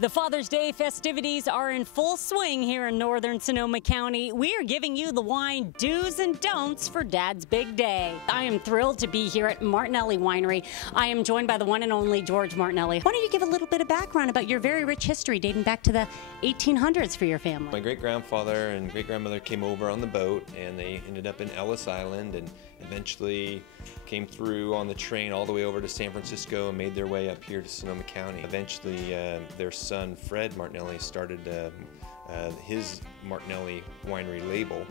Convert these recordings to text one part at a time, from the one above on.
The Father's Day festivities are in full swing here in northern Sonoma County. We are giving you the wine do's and don'ts for Dad's big day. I am thrilled to be here at Martinelli Winery. I am joined by the one and only George Martinelli. Why don't you give a little bit of background about your very rich history dating back to the 1800s for your family? My great-grandfather and great-grandmother came over on the boat, and they ended up in Ellis Island and eventually came through on the train all the way over to San Francisco and made their way up here to Sonoma County. Eventually, their son Fred Martinelli started his Martinelli winery label,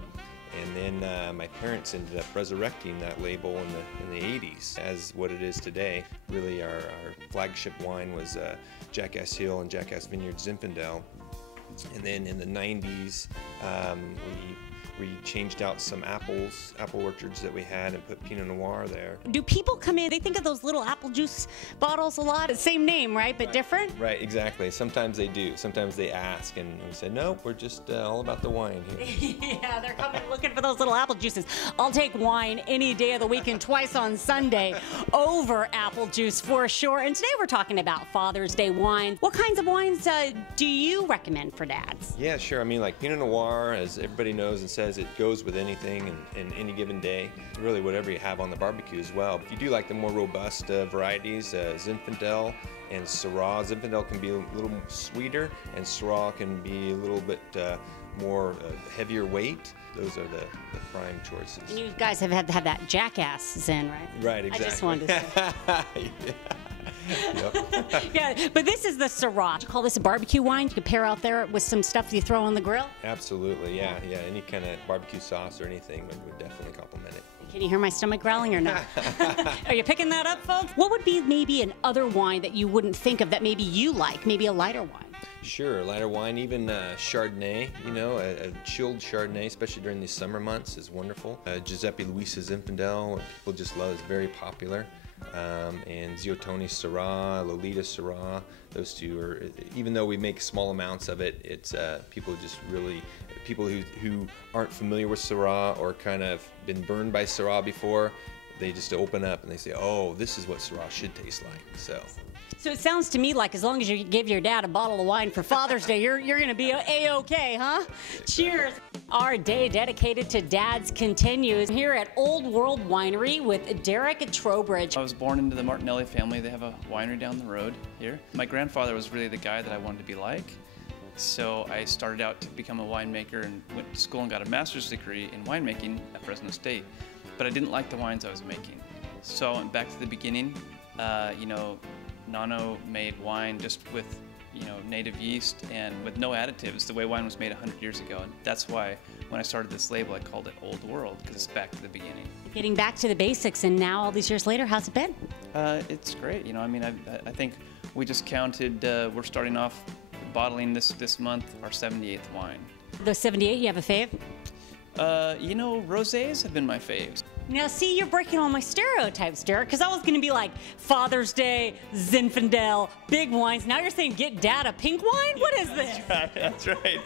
and then my parents ended up resurrecting that label in the 80s as what it is today. Really, our flagship wine was Jackass Hill and Jackass Vineyard Zinfandel, and then in the 90s we changed out some apple orchards that we had and put Pinot Noir there. Do people come in, they think of those little apple juice bottles a lot? Same name, right? But different? Right, exactly. Sometimes they do. Sometimes they ask, and we say, nope, we're just all about the wine here. Yeah, they're coming looking for those little apple juices. I'll take wine any day of the week and twice on Sunday over apple juice for sure. And today we're talking about Father's Day wine. What kinds of wines do you recommend for dads? Yeah, sure. I mean, like Pinot Noir, as everybody knows and says, it goes with anything and any given day. Really, whatever you have on the barbecue as well. If you do like the more robust varieties, Zinfandel and Syrah. Zinfandel can be a little sweeter, and Syrah can be a little bit more heavier weight. Those are the prime choices. And you guys have had to have that Jackass Zin, right? Right, exactly. I just wanted to say. Yeah. Yep. Yeah, but this is the Syrah. You call this a barbecue wine? You could pair out there with some stuff you throw on the grill? Absolutely, yeah. Any kind of barbecue sauce or anything would definitely complement it. Can you hear my stomach growling or not? Are you picking that up, folks? What would be maybe another wine that you wouldn't think of that maybe you like, maybe a lighter wine? Sure, lighter wine, even Chardonnay, you know, a chilled Chardonnay, especially during these summer months, is wonderful. Giuseppe Luisa Zinfandel, people just love, is very popular. And Ziotoni Syrah, Lolita Syrah, those two are, even though we make small amounts of it, it's people who aren't familiar with Syrah or kind of been burned by Syrah before, they just open up and they say, oh, this is what Syrah should taste like. So it sounds to me like as long as you give your dad a bottle of wine for Father's Day, you're going to be A-okay, huh? Exactly. Cheers. Our day dedicated to dads continues here at Old World Winery with Derek Trowbridge. I was born into the Martinelli family. They have a winery down the road here. My grandfather was really the guy that I wanted to be like. So I started out to become a winemaker and went to school and got a master's degree in winemaking at Fresno State. But I didn't like the wines I was making. So I went back to the beginning. Nano made wine just with, native yeast and with no additives, the way wine was made 100 years ago. And that's why when I started this label, I called it Old World, because it's back to the beginning. Getting back to the basics, and now all these years later, how's it been? It's great. I think we just counted, we're starting off bottling this month our 78th wine. The 78, you have a fave? Rosés have been my faves. Now, see, you're breaking all my stereotypes, Derek, because I was going to be like Father's Day, Zinfandel, big wines. Now you're saying get Dad a pink wine? What is this? That's right.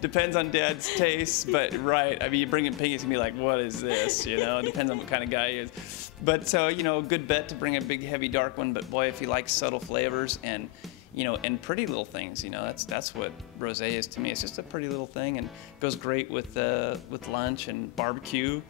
Depends on Dad's taste, but right. I mean, you bring him pink, he's going to be like, what is this? Depends on what kind of guy he is. But so, good bet to bring a big, heavy, dark one. But boy, if he likes subtle flavors and pretty little things, that's what rosé is to me. It's just a pretty little thing and goes great with lunch and barbecue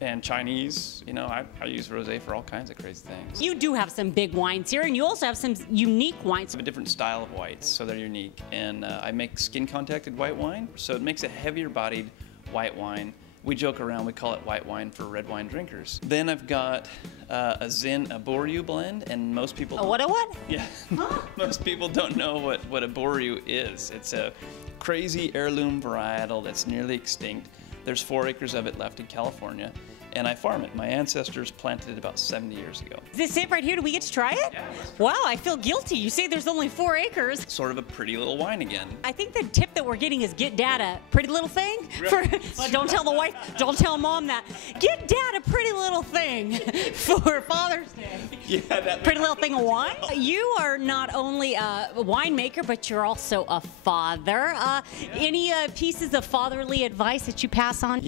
and Chinese. I use rosé for all kinds of crazy things. You do have some big wines here, and you also have some unique wines. I have a different style of whites, so they're unique. And I make skin-contacted white wine, so it makes a heavier-bodied white wine. We joke around, we call it white wine for red wine drinkers. Then I've got a Zin Abourou blend, and most people... What? Yeah, most people don't know what Abourou is. It's a crazy heirloom varietal that's nearly extinct. There's 4 acres of it left in California, and I farm it. My ancestors planted it about 70 years ago. Is this it right here? Do we get to try it? Yeah. Wow, I feel guilty. You say there's only 4 acres. Sort of a pretty little wine again. I think the tip that we're getting is get Dad a pretty little thing. Well, don't tell the wife, don't tell Mom that. Get Dad a pretty little thing for Father's Day. Yeah, that pretty little thing of wine. You are not only a winemaker, but you're also a father. Any pieces of fatherly advice that you pass on?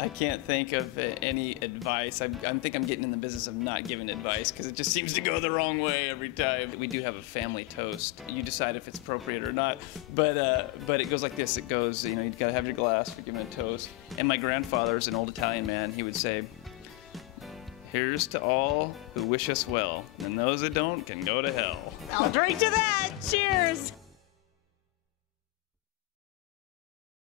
I can't think of any advice. I think I'm getting in the business of not giving advice because it just seems to go the wrong way every time. We do have a family toast. You decide if it's appropriate or not, but it goes like this. It goes, you know, you gotta have your glass for giving a toast. And my grandfather's an old Italian man. He would say, "Here's to all who wish us well, and those that don't can go to hell." I'll drink to that. Cheers.